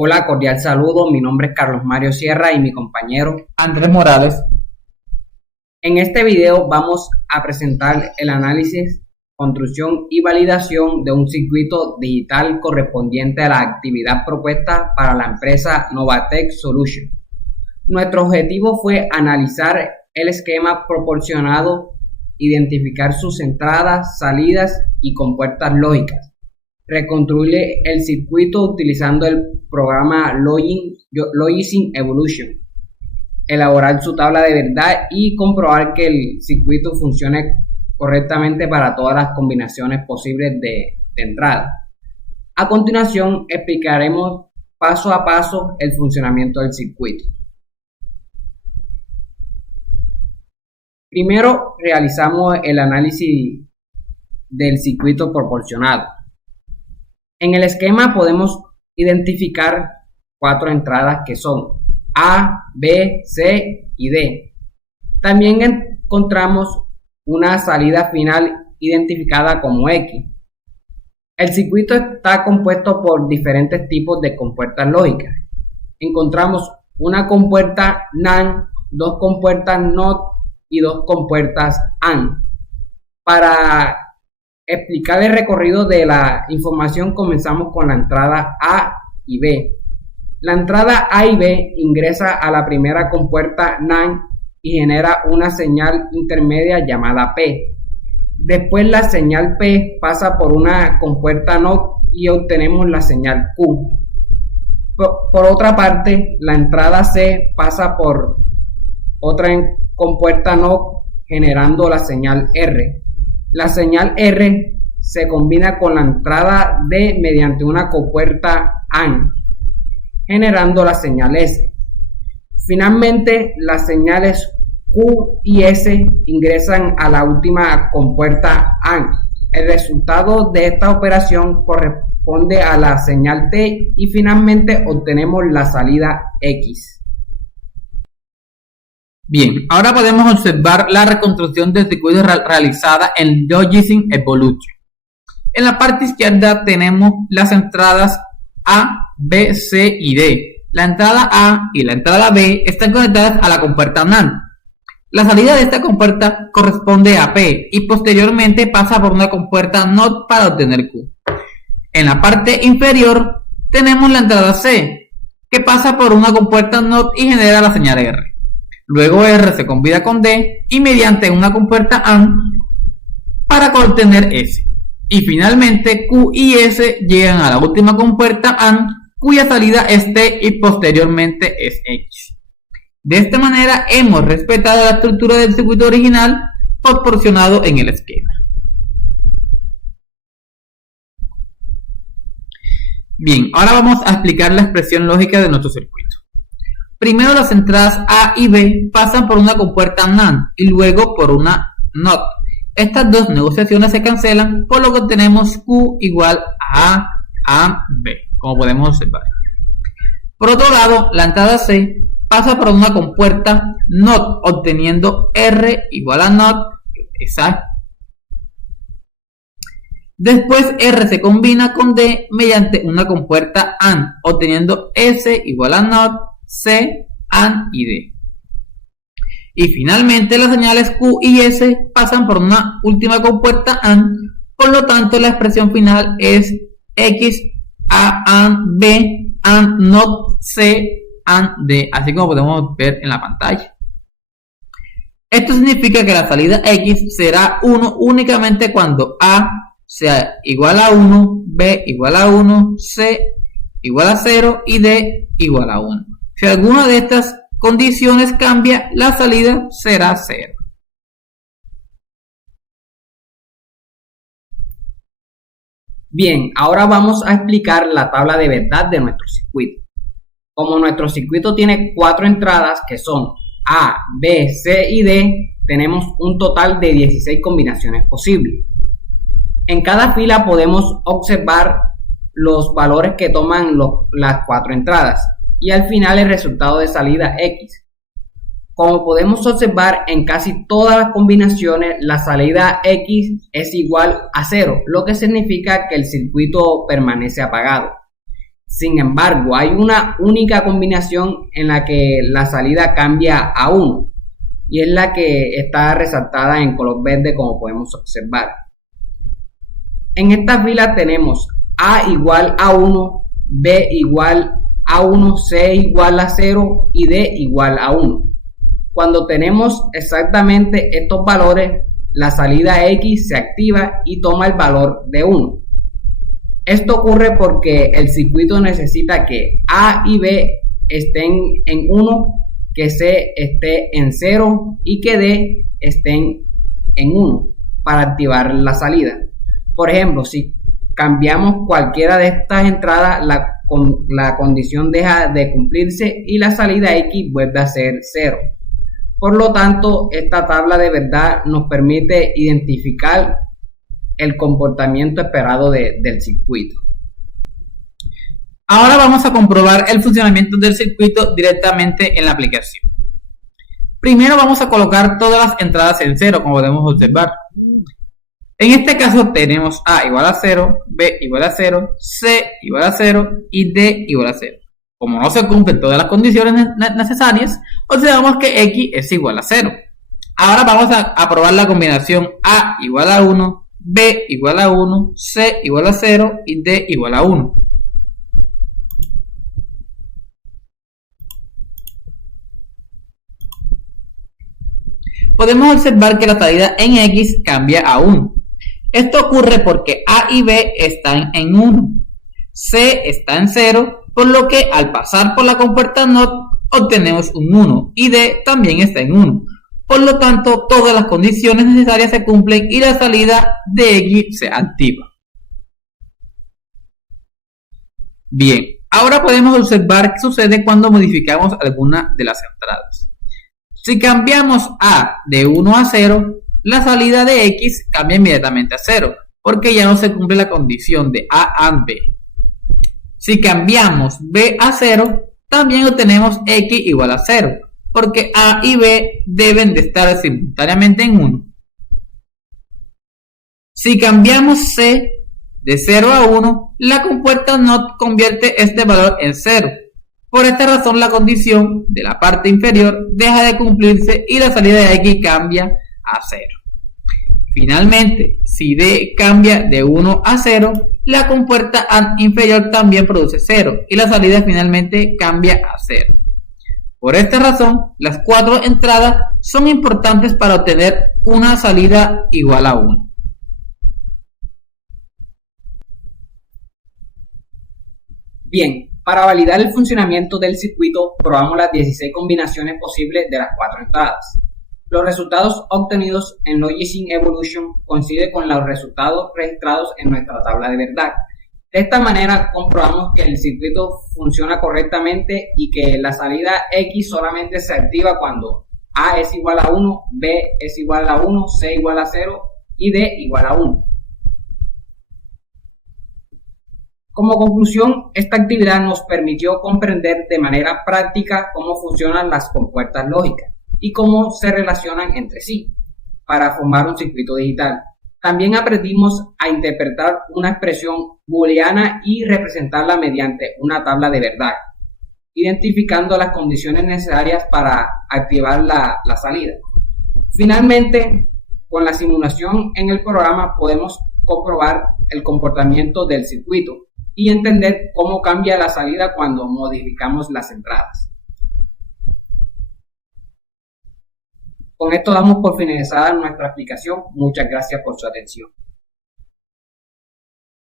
Hola, cordial saludo. Mi nombre es Carlos Mario Sierra y mi compañero Andrés Morales. En este video vamos a presentar el análisis, construcción y validación de un circuito digital correspondiente a la actividad propuesta para la empresa Novatec Solutions. Nuestro objetivo fue analizar el esquema proporcionado, identificar sus entradas, salidas y compuertas lógicas, reconstruir el circuito utilizando el programa Logic Evolution, elaborar su tabla de verdad y comprobar que el circuito funcione correctamente para todas las combinaciones posibles de entrada. A continuación explicaremos paso a paso el funcionamiento del circuito. Primero realizamos el análisis del circuito proporcionado. En el esquema podemos identificar 4 entradas que son A, B, C y D. También encontramos una salida final identificada como X. El circuito está compuesto por diferentes tipos de compuertas lógicas. Encontramos una compuerta NAND, 2 compuertas NOT y 2 compuertas AND. Para explicar el recorrido de la información comenzamos con la entrada A y B. La entrada A y B ingresa a la primera compuerta NAND y genera una señal intermedia llamada P. Después la señal P pasa por una compuerta NOT y obtenemos la señal Q. Por otra parte, la entrada C pasa por otra compuerta NOT generando la señal R. La señal R se combina con la entrada D mediante una compuerta AND, generando la señal S. Finalmente, las señales Q y S ingresan a la última compuerta AND. El resultado de esta operación corresponde a la señal T y finalmente obtenemos la salida X. Bien, ahora podemos observar la reconstrucción del circuito realizada en Logic Evolution. En la parte izquierda tenemos las entradas A, B, C y D. La entrada A y la entrada B están conectadas a la compuerta NAND. La salida de esta compuerta corresponde a P y posteriormente pasa por una compuerta NOT para obtener Q. En la parte inferior tenemos la entrada C, que pasa por una compuerta NOT y genera la señal R. Luego R se combina con D y mediante una compuerta AND para obtener S. Y finalmente Q y S llegan a la última compuerta AND, cuya salida es T y posteriormente es X. De esta manera hemos respetado la estructura del circuito original proporcionado en el esquema. Bien, ahora vamos a explicar la expresión lógica de nuestro circuito. Primero las entradas A y B pasan por una compuerta NAND y luego por una NOT. Estas dos negociaciones se cancelan, por lo que tenemos Q igual a B, como podemos observar. Por otro lado, la entrada C pasa por una compuerta NOT, obteniendo R igual a NOT, exacto. Después R se combina con D mediante una compuerta AND, obteniendo S igual a NOT, C, AND y D. Y finalmente las señales Q y S pasan por una última compuerta AND, por lo tanto la expresión final es X, A, AND, B, AND, NOT, C, AND, D, así como podemos ver en la pantalla. Esto significa que la salida X será 1 únicamente cuando A sea igual a 1, B igual a 1, C igual a 0 y D igual a 1. Si alguna de estas condiciones cambia, la salida será 0. Bien, ahora vamos a explicar la tabla de verdad de nuestro circuito. Como nuestro circuito tiene 4 entradas que son A, B, C y D, tenemos un total de 16 combinaciones posibles. En cada fila podemos observar los valores que toman las 4 entradas y al final el resultado de salida X. Como podemos observar, en casi todas las combinaciones la salida X es igual a 0, lo que significa que el circuito permanece apagado. Sin embargo, hay una única combinación en la que la salida cambia a 1 y es la que está resaltada en color verde, como podemos observar. En esta fila tenemos A igual a 1, B igual a 1, C igual a 0 y D igual a 1. Cuando tenemos exactamente estos valores, la salida X se activa y toma el valor de 1. Esto ocurre porque el circuito necesita que A y B estén en 1, que C esté en 0 y que D estén en 1 para activar la salida. Por ejemplo, si cambiamos cualquiera de estas entradas, la condición deja de cumplirse y la salida X vuelve a ser 0. Por lo tanto, esta tabla de verdad nos permite identificar el comportamiento esperado del circuito. Ahora vamos a comprobar el funcionamiento del circuito directamente en la aplicación. Primero vamos a colocar todas las entradas en 0, como podemos observar. En este caso tenemos A igual a 0, B igual a 0, C igual a 0 y D igual a 0. Como no se cumplen todas las condiciones necesarias, observamos que X es igual a 0. Ahora vamos a probar la combinación A igual a 1, B igual a 1, C igual a 0 y D igual a 1. Podemos observar que la salida en X cambia a 1. Esto ocurre porque A y B están en 1, C está en 0, por lo que al pasar por la compuerta NOT obtenemos un 1 y D también está en 1. Por lo tanto, todas las condiciones necesarias se cumplen y la salida de X se activa. Bien, ahora podemos observar qué sucede cuando modificamos alguna de las entradas. Si cambiamos A de 1 a 0, la salida de X cambia inmediatamente a 0, porque ya no se cumple la condición de A and B. Si cambiamos B a 0, también obtenemos X igual a 0, porque A y B deben de estar simultáneamente en 1. Si cambiamos C de 0 a 1, la compuerta NOT convierte este valor en 0. Por esta razón, la condición de la parte inferior deja de cumplirse y la salida de X cambia a 0. Finalmente, si D cambia de 1 a 0, la compuerta AND inferior también produce 0 y la salida finalmente cambia a 0. Por esta razón, las 4 entradas son importantes para obtener una salida igual a 1. Bien, para validar el funcionamiento del circuito, probamos las 16 combinaciones posibles de las 4 entradas. Los resultados obtenidos en Logic Evolution coinciden con los resultados registrados en nuestra tabla de verdad. De esta manera comprobamos que el circuito funciona correctamente y que la salida X solamente se activa cuando A es igual a 1, B es igual a 1, C igual a 0 y D igual a 1. Como conclusión, esta actividad nos permitió comprender de manera práctica cómo funcionan las compuertas lógicas y cómo se relacionan entre sí para formar un circuito digital. También aprendimos a interpretar una expresión booleana y representarla mediante una tabla de verdad, identificando las condiciones necesarias para activar la salida. Finalmente, con la simulación en el programa podemos comprobar el comportamiento del circuito y entender cómo cambia la salida cuando modificamos las entradas. Con esto damos por finalizada nuestra explicación. Muchas gracias por su atención.